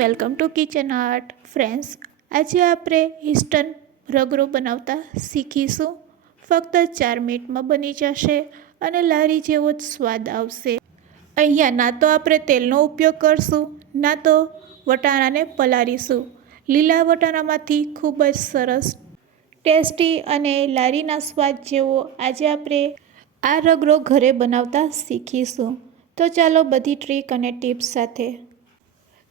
Welcome to kitchen art friends. આજે આપણે instant રગડો બનાવતા શીખીશું. ફક્ત 4 મિનિટમાં બની જશે અને લારી જેવો જ સ્વાદ આવશે. અહીંયા ના તો આપણે તેલનો ઉપયોગ કરશું, ના તો વટાણાને પલાળીશું. લીલા વટાણામાંથી ખૂબ જ સરસ ટેસ્ટી અને લારીના સ્વાદ જેવો આજે આપણે આ રગડો ઘરે બનાવતા શીખીશું. તો ચાલો બધી ટ્રીક અને ટિપ્સ સાથે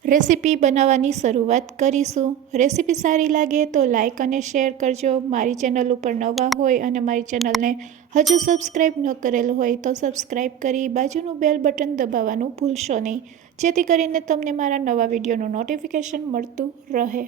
રેસીપી બનાવવાની શરૂઆત કરીશું. રેસીપી સારી લાગે તો લાઈક અને શેર કરજો. મારી ચેનલ ઉપર નવા હોય અને મારી ચેનલને હજુ સબસ્ક્રાઈબ ન કરેલ હોય તો સબસ્ક્રાઈબ કરી બાજુનું બેલ બટન દબાવવાનું ભૂલશો નહીં, જેથી કરીને તમને મારા નવા વિડીયોનું નોટિફિકેશન મળતું રહે.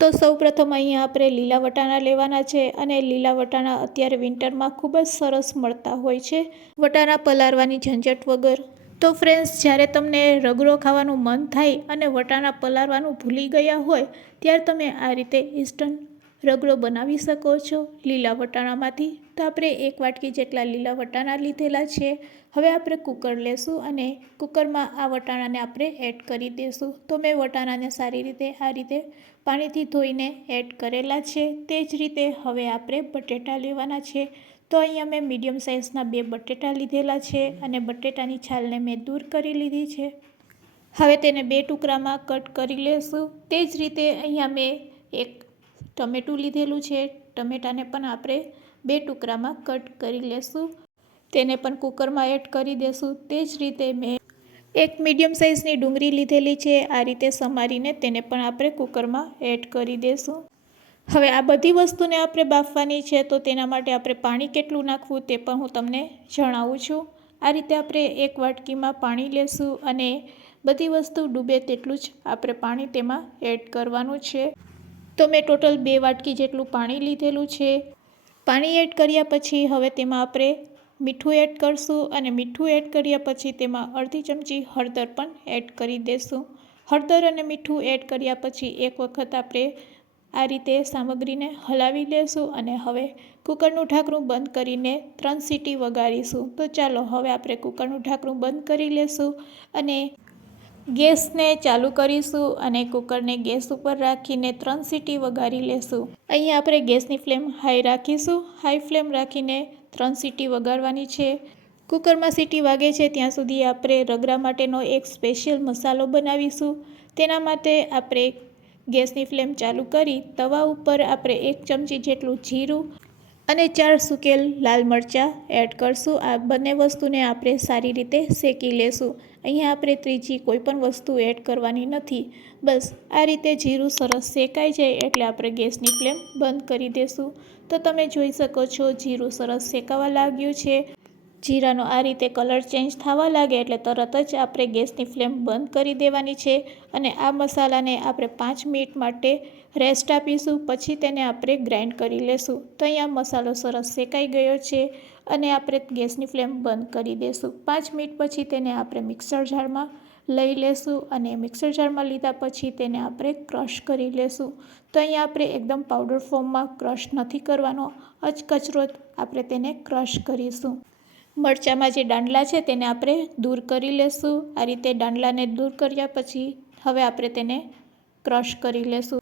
તો સૌપ્રથમ અહીંયા આપણે લીલા વટાણા લેવાના છે અને લીલા વટાણા અત્યારે વિન્ટરમાં ખૂબ જ સરસ મળતા હોય છે, વટાણા પલાળવાની ઝંઝટ વગર. તો ફ્રેન્ડ્સ, જ્યારે તમને રગડો ખાવાનું મન થાય અને વટાણા પલાળવાનું ભૂલી ગયા હોય ત્યારે તમે આ રીતે ઇન્સ્ટન્ટ રગડો બનાવી શકો છો લીલા વટાણામાંથી. તો આપણે 1 વાટકી જેટલા લીલા વટાણા લીધેલા છે. હવે આપણે કુકર લેશું અને કુકરમાં આ વટાણાને આપણે એડ કરી દઈશું. તો મેં વટાણાને સારી રીતે આ રીતે પાણીથી ધોઈને એડ કરેલા છે. તે જ રીતે હવે આપણે બટેટા લેવાના છે. તો અહીંયા મેં મીડિયમ સાઇઝના 2 બટેટા લીધેલા છે અને બટેટાની છાલને મેં દૂર કરી લીધી છે. હવે તેને 2 ટુકડામાં કટ કરી લેશું. તે જ રીતે અહીંયા મેં 1 ટમેટું લીધેલું છે. ટમેટાને પણ આપણે 2 ટુકડામાં કટ કરી લેશું. તેને પણ કુકરમાં એડ કરી દેશું. તે જ રીતે મેં 1 મીડિયમ સાઇઝની ડુંગળી લીધેલી છે. આ રીતે સમારીને તેને પણ આપણે કુકરમાં એડ કરી દઈશું. હવે આ બધી વસ્તુને આપણે બાફવાની છે, તો તેના માટે આપણે પાણી કેટલું નાખવું તે પણ હું તમને જણાવું છું. આ રીતે આપણે 1 વાટકીમાં પાણી લેશું અને બધી વસ્તુ ડૂબે તેટલું જ આપણે પાણી તેમાં એડ કરવાનું છે. તો મેં ટોટલ 2 વાટકી જેટલું પાણી લીધેલું છે. પાણી એડ કર્યા પછી હવે તેમાં આપણે મીઠું એડ કરશું અને મીઠું એડ કર્યા પછી તેમાં અડધી ચમચી હળદર પણ એડ કરી દઈશું. હળદર અને મીઠું એડ કર્યા પછી એક વખત આપણે આ રીતે સામગ્રીને હલાવી લેશું અને હવે કુકરનું ઢાંકણું બંધ કરીને 3 સીટી વગાડીશું. તો ચાલો હવે આપણે કુકરનું ઢાંકણું બંધ કરી લેશું અને ગેસને ચાલુ કરીશું અને કુકરને ગેસ ઉપર રાખીને 3 સીટી વગાડી લેશું. અહીંયા આપણે ગેસની ફ્લેમ હાઈ રાખીશું. હાઈ ફ્લેમ રાખીને 3 સીટી વગાડવાની છે. કુકરમાં સીટી વાગે છે ત્યાં સુધી આપણે રગડા માટેનો એક સ્પેશિયલ મસાલો બનાવીશું. તેના માટે આપણે ગેસની ફ્લેમ ચાલુ કરી તવા ઉપર આપણે 1 ચમચી જેટલું જીરું અને 4 સૂકેલ લાલ મરચાં એડ કરશું. આ બંને વસ્તુને આપણે સારી રીતે શેકી લેશું. અહીંયા આપણે ત્રીજી કોઈ પણ વસ્તુ એડ કરવાની નથી. બસ આ રીતે જીરું સરસ શેકાઈ જાય એટલે આપણે ગેસની ફ્લેમ બંધ કરી દઈશું. તો તમે જોઈ શકો છો જીરું સરસ શેકાવા લાગ્યું છે. જીરાનો આ રીતે કલર ચેન્જ થવા લાગે એટલે તરત જ આપણે ગેસની ફ્લેમ બંધ કરી દેવાની છે અને આ મસાલાને આપણે 5 મિનિટ માટે રેસ્ટ આપીશું. પછી તેને આપણે ગ્રાઇન્ડ કરી લેશું. તો અહીંયા મસાલો સરસ શેકાઈ ગયો છે અને આપણે ગેસની ફ્લેમ બંધ કરી દઈશું. 5 મિનિટ પછી તેને આપણે મિક્સર જારમાં લઈ લેશું અને મિક્સર જારમાં લીધા પછી તેને આપણે ક્રશ કરી લેશું. તો અહીંયા આપણે એકદમ પાવડર ફોર્મમાં ક્રશ નથી કરવાનો, કચરો આપણે તેને ક્રશ કરીશું. મરચાંમાં જે દાંડલા છે તેને આપણે દૂર કરી લેશું. આ રીતે દાંડલાને દૂર કર્યા પછી હવે આપણે તેને ક્રશ કરી લેશું.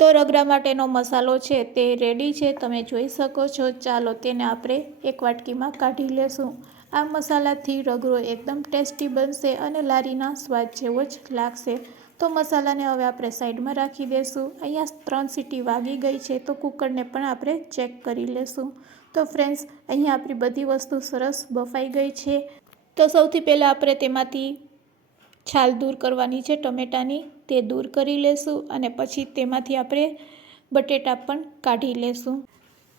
તો રગડા માટેનો મસાલો છે તે રેડી છે, તમે જોઈ શકો છો. ચાલો તેને આપણે 1 વાટકીમાં કાઢી લેશું. આ મસાલાથી રગડો એકદમ ટેસ્ટી બનશે અને લારીના સ્વાદ જેવો જ લાગશે. તો મસાલાને હવે આપણે સાઈડમાં રાખી દઈશું. અહીંયા 3 સીટી વાગી ગઈ છે તો કુકરને પણ આપણે ચેક કરી લેશું. તો ફ્રેન્ડ્સ, અહીંયા આપણી બધી વસ્તુ સરસ બફાઈ ગઈ છે. તો સૌથી પહેલાં આપણે તેમાંથી છાલ દૂર કરવાની છે ટમેટાની, તે દૂર કરી લેશું અને પછી તેમાંથી આપણે બટેટા પણ કાઢી લેશું.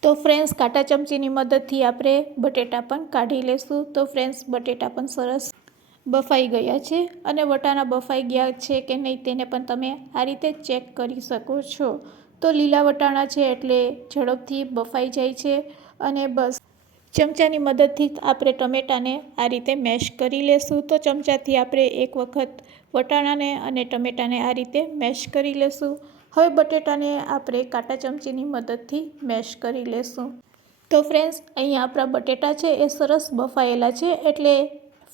તો ફ્રેન્ડ્સ, કાંટા ચમચીની મદદથી આપણે બટેટા પણ કાઢી લેશું. તો ફ્રેન્ડ્સ, બટેટા પણ સરસ બફાઈ ગયા છે અને વટાણા બફાઈ ગયા છે કે નહીં તેને પણ તમે આ રીતે ચેક કરી શકો છો. તો લીલા વટાણા છે એટલે ઝડપથી બફાઈ જાય છે અને બસ ચમચાની મદદથી આપણે ટમેટાને આ રીતે મેશ કરી લેશું. તો ચમચાથી આપણે એક વખત વટાણાને અને ટમેટાને આ રીતે મેશ કરી લેશું. હવે બટેટાને આપણે કાંટા ચમચીની મદદથી મેશ કરી લેશું. તો ફ્રેન્ડ્સ, અહીંયા આપણા બટેટા છે એ સરસ બફાયેલા છે એટલે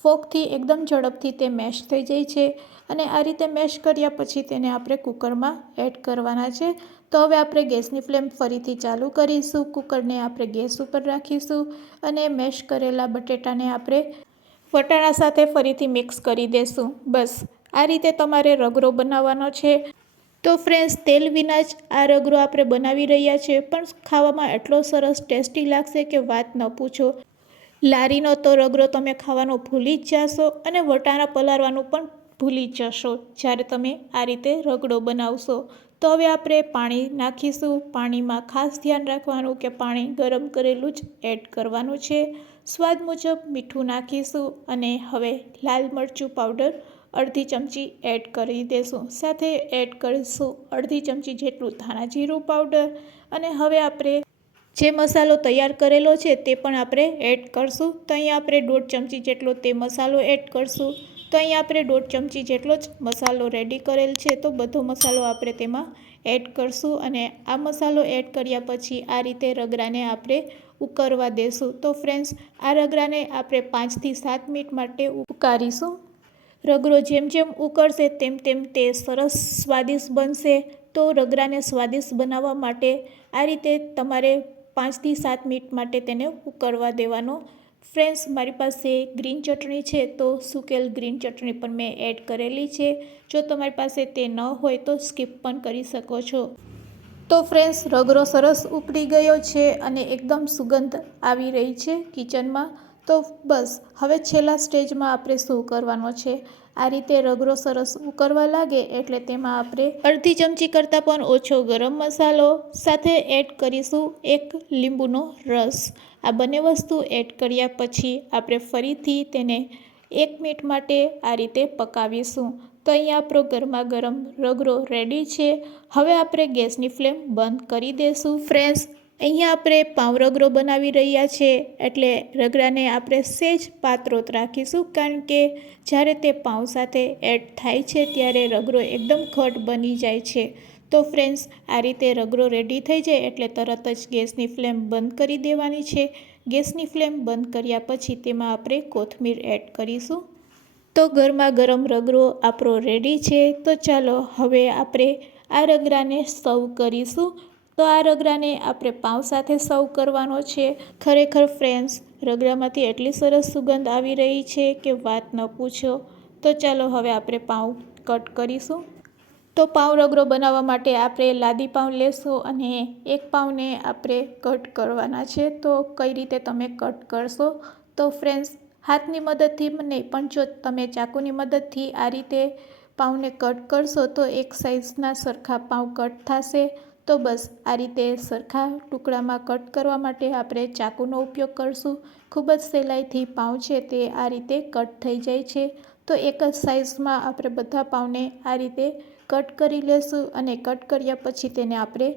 ફોકથી એકદમ ઝડપથી તે મેશ થઈ જાય છે અને આ રીતે મેશ કર્યા પછી તેને આપણે કુકરમાં એડ કરવાના છે। તો હવે આપણે ગેસની ફ્લેમ ફરીથી ચાલુ કરીશું, કુકરને આપણે ગેસ ઉપર રાખીશું અને મેશ કરેલા બટેટાને આપણે વટાણા સાથે ફરીથી મિક્સ કરી દેશું। બસ આ રીતે તમારે રગરો બનાવવાનો છે। તો ફ્રેન્ડ્સ, તેલ વિના જ આ રગરો આપણે બનાવી રહ્યા છીએ, પણ ખાવામાં એટલો સરસ ટેસ્ટી લાગશે કે વાત ન પૂછો। લારીનો તો રગરો તમે ખાવાનું ભૂલી જ જશો અને વટાણા પલાળવાનું પણ ભૂલી જ જશો જ્યારે તમે આ રીતે રગડો બનાવશો। તો હવે આપણે પાણી નાખીશું। પાણીમાં ખાસ ધ્યાન રાખવાનું કે પાણી ગરમ કરેલું જ એડ કરવાનું છે। સ્વાદ મુજબ મીઠું નાખીશું અને હવે લાલ મરચું પાવડર અડધી ચમચી એડ કરી દેશું। સાથે એડ કરીશું અડધી ચમચી જેટલું ધાણા જીરું પાવડર અને હવે આપણે જે મસાલો તૈયાર કરેલો છે તે પણ આપણે એડ કરશું। તો અહીંયા આપણે 1.5 ચમચી જેટલો તે મસાલો એડ કરશું। તો અહીંયા આપણે 1.5 ચમચી જેટલો જ મસાલો રેડી કરેલ છે, તો બધો મસાલો આપણે તેમાં એડ કરશું અને આ મસાલો એડ કર્યા પછી આ રીતે રગરાને આપણે ઉકળવા દેશું। તો ફ્રેન્ડ્સ, આ રગરાને આપણે 5 થી 7 મિનિટ માટે ઉકાળીશું। રગરો જેમ જેમ ઉકળશે તેમ તેમ તે સરસ સ્વાદિષ્ટ બનશે। તો રગરાને સ્વાદિષ્ટ બનાવવા માટે આ રીતે તમારે 5 થી 7 મિનિટ માટે તેને ઉકળવા દેવાનો। ફ્રેન્ડ્સ, મારી પાસે ગ્રીન ચટણી છે, તો સુકેલ ગ્રીન ચટણી પણ મેં એડ કરેલી છે। જો તમારી પાસે તે ન હોય તો સ્કીપ પણ કરી શકો છો। તો ફ્રેન્ડ્સ, રગરો સરસ ઉકળી ગયો છે અને એકદમ સુગંધ આવી રહી છે કિચનમાં। તો બસ હવે છેલ્લા સ્ટેજમાં આપણે શું કરવાનો છે, આ રીતે રગરો સરસ ઉકળવા લાગે એટલે તેમાં આપણે અડધી ચમચી કરતાં પણ ઓછો ગરમ મસાલો સાથે એડ કરીશું 1 લીંબુનો રસ। આ બંને વસ્તુ એડ કર્યા પછી આપણે ફરીથી તેને 1 મિનિટ માટે આ રીતે પકાવીશું। તો અહીંયા આપણો ગરમા ગરમ રગરો રેડી છે। હવે આપણે ગેસની ફ્લેમ બંધ કરી દઈશું। ફ્રેન્ડ્સ, અહીંયા આપણે પાઉં રગરો બનાવી રહ્યા છે એટલે રગરાને આપણે સહેજ પાતળો જ રાખીશું, કારણ કે જ્યારે તે પાઉં સાથે એડ થાય છે ત્યારે રગરો એકદમ ઘટ બની જાય છે। તો ફ્રેન્ડ્સ, આ રીતે રગરો રેડી થઈ જાય એટલે તરત જ ગેસની ફ્લેમ બંધ કરી દેવાની છે। ગેસની ફ્લેમ બંધ કર્યા પછી તેમાં આપણે કોથમીર એડ કરીશું। તો ગરમા ગરમ રગરો આપણો રેડી છે। તો ચાલો હવે આપણે આ રગરાને સર્વ કરીશું। તો આ રગરાને આપણે પાઉં સાથે સર્વ કરવાનો છે। ખરેખર ફ્રેન્ડ્સ, રગરામાંથી એટલી સરસ સુગંધ આવી રહી છે કે વાત ન પૂછો। તો ચાલો હવે આપણે પાઉં કટ કરીશું। તો પાઉં રગરો બનાવવા માટે આપણે લાદી પાઉં લેશું અને એક પાઉંને આપણે કટ કરવાના છે। તો કઈ રીતે તમે કટ કરશો? તો ફ્રેન્ડ્સ, હાથની મદદથી નહીં, પણ જો તમે ચાકુની મદદથી આ રીતે પાઉંને કટ કરશો તો એક સાઇઝના સરખા પાઉં કટ થશે। તો બસ આ રીતે સરખા ટુકડામાં કટ કરવા માટે આપણે ચાકુનો ઉપયોગ કરશું। ખૂબ જ સહેલાઈથી પાઉં છે તે આ રીતે કટ થઈ જાય છે। તો એક જ સાઇઝમાં આપણે બધા પાઉંને આ રીતે કટ કરી લેશું અને કટ કર્યા પછી તેને આપણે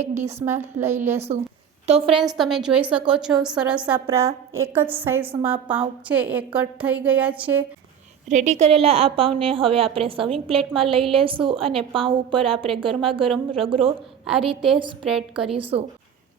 એક ડીશમાં લઈ લેશું। તો ફ્રેન્ડ્સ, તમે જોઈ શકો છો સરસ આપણા એક જ સાઇઝમાં પાઉં છે એ કટ થઈ ગયા છે। રેડી કરેલા આ પાઉંને હવે આપણે સર્વિંગ પ્લેટમાં લઈ લેશું અને પાઉં ઉપર આપણે ગરમા ગરમ રગરો આ રીતે સ્પ્રેડ કરીશું।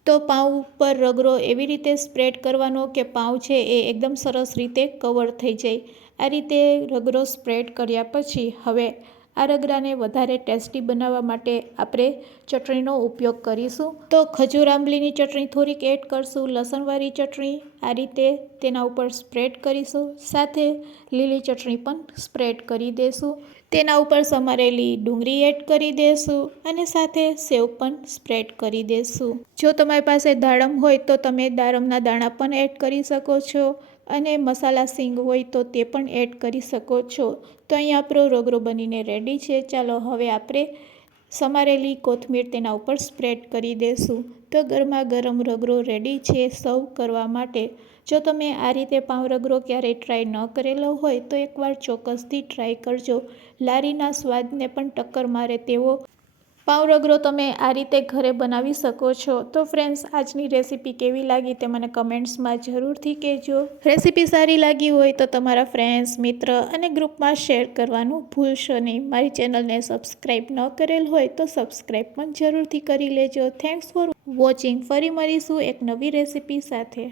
તો પાઉં ઉપર રગરો એવી રીતે સ્પ્રેડ કરવાનો કે પાઉં છે એ એકદમ સરસ રીતે કવર થઈ જાય। આ રીતે રગરો સ્પ્રેડ કર્યા પછી હવે આ રગરાને વધારે ટેસ્ટી બનાવવા માટે આપણે ચટણીનો ઉપયોગ કરીશું। તો ખજૂર આંબલીની ચટણી થોડીક એડ કરશું, લસણવાળી ચટણી આ રીતે તેના ઉપર સ્પ્રેડ કરીશું, સાથે લીલી ચટણી પણ સ્પ્રેડ કરી દઈશું। તેના ઉપર સમારેલી ડુંગળી એડ કરી દઈશું અને સાથે સેવ પણ સ્પ્રેડ કરી દઈશું। જો તમારી પાસે દાડમ હોય તો તમે દાડમના દાણા પણ એડ કરી શકો છો અને મસાલા સિંગ હોય તો તે પણ એડ કરી શકો છો। તો અહીં આપણો રગરો બનીને રેડી છે। ચાલો હવે આપણે સમારેલી કોથમીર તેના ઉપર સ્પ્રેડ કરી દઈશું। તો ગરમા ગરમ રગરો રેડી છે સર્વ કરવા માટે। જો તમે આ રીતે પાઉં રગરો ક્યારેય ટ્રાય ન કરેલો હોય તો એકવાર ચોક્કસથી ટ્રાય કરજો। લારીના સ્વાદને પણ ટક્કર મારે તેવો પાઉં રગરો તમે આ રીતે ઘરે બનાવી શકો છો। તો ફ્રેન્ડ્સ, આજની રેસીપી કેવી લાગી તે મને કમેન્ટ્સમાં જરૂરથી કહેજો। રેસીપી સારી લાગી હોય તો તમારા ફ્રેન્ડ્સ, મિત્ર અને ગ્રુપમાં શેર કરવાનું ભૂલશો નહીં। મારી ચેનલને સબસ્ક્રાઈબ ન કરેલ હોય તો સબસ્ક્રાઈબ પણ જરૂરથી કરી લેજો। Thanks for watching. ફરી મળીશું એક નવી રેસીપી સાથે।